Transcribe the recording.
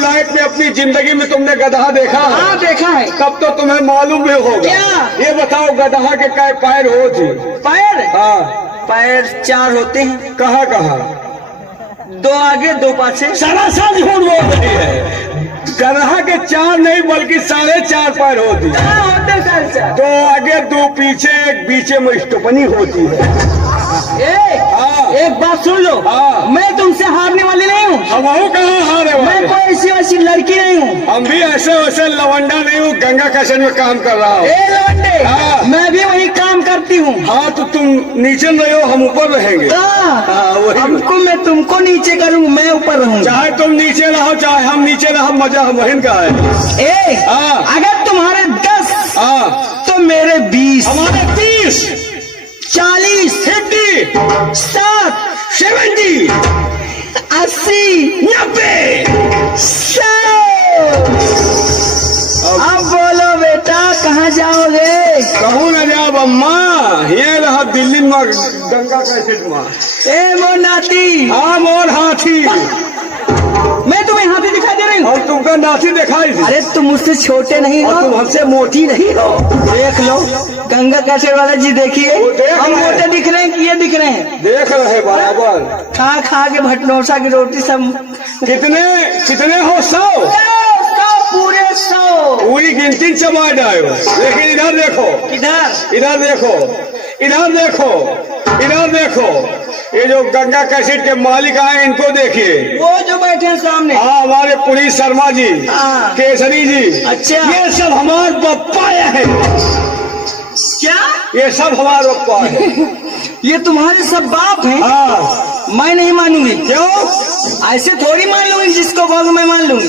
Life में अपनी जिंदगी में तुमने गधा देखा है? हाँ देखा है। तब तो तुम्हें मालूम भी होगा। क्या? ये बताओ गधा के कै पैर होते? पैर? हाँ, पैर 4 होते हैं। कहाँ कहाँ? 2 आगे 2 पाछे। सरासर झूठ बोल रही है। गधा के 4 नहीं बल्कि 4.5 पैर होती है। क्या होते सर? 2 आगे 2 पीछे, एक बीचे में स्टोपनी होती है। हाँ। एक बात सुन लो। हाँ। मैं तुमसे हारने वाली नहीं हूँ। हम कहाँ हारे मैं वाले? कोई ऐसी वैसी लड़की नहीं हूँ। हम भी ऐसे वैसे लवंडा नहीं हूँ, गंगा कैसेट में काम कर रहा हूँ। ए लवंडे, हाँ। मैं भी वही काम करती हूँ। हाँ तो तुम नीचे रहे हो, हम ऊपर रहेंगे। हाँ, वही। हमको मैं तुमको नीचे करूँ, मैं ऊपर रहूँ। चाहे तुम नीचे रहो चाहे हम नीचे रहो, मजा हम वहीं का है। हाँ। अगर तुम्हारे 10 हाँ तो मेरे 20, हमारे 30, 40, 50, 60, 70, 80, 90, 100। अब बोलो बेटा, कहाँ जाओगे? कहूँ न जाब अम्मा, ये रहा दिल्ली में गंगा कैसेट में। ए मोर नाती। हाँ मोर हाथी। मैं तुम्हें हाथी दिखाई दे रही हूँ? और तुमका नाथी दिखाई थी। अरे तुम मुझसे छोटे नहीं हो, और तुम हमसे मोटी नहीं हो। देख लो गंगा कैसेट वाला जी, देखिए वो देख हम रहे हैं। मोटे दिख रहे हैं कि ये दिख रहे हैं? देख रहे बराबर। खा खा के भटनोसा की रोटी सब। कितने कितने हो? 100? 100, पूरे 100। पूरी गिनती चबा जाए। लेकिन इधर देखो, किधर? इधर देखो, इधर देखो, इधर देखो। ये जो गंगा कैसेट के मालिक आए इनको देखिए। वो जो बैठे हैं सामने। हाँ, हमारे पुलिस शर्मा जी, हाँ। केसरी जी। अच्छा। ये सब हमारे पप्पा है। क्या? ये सब हमारे पप्पा है। ये तुम्हारे सब बाप हैं? हाँ। मैं नहीं मानूंगी। क्यों? ऐसे थोड़ी मान लूंगी, जिसको कहोगे मैं मान लूंगी।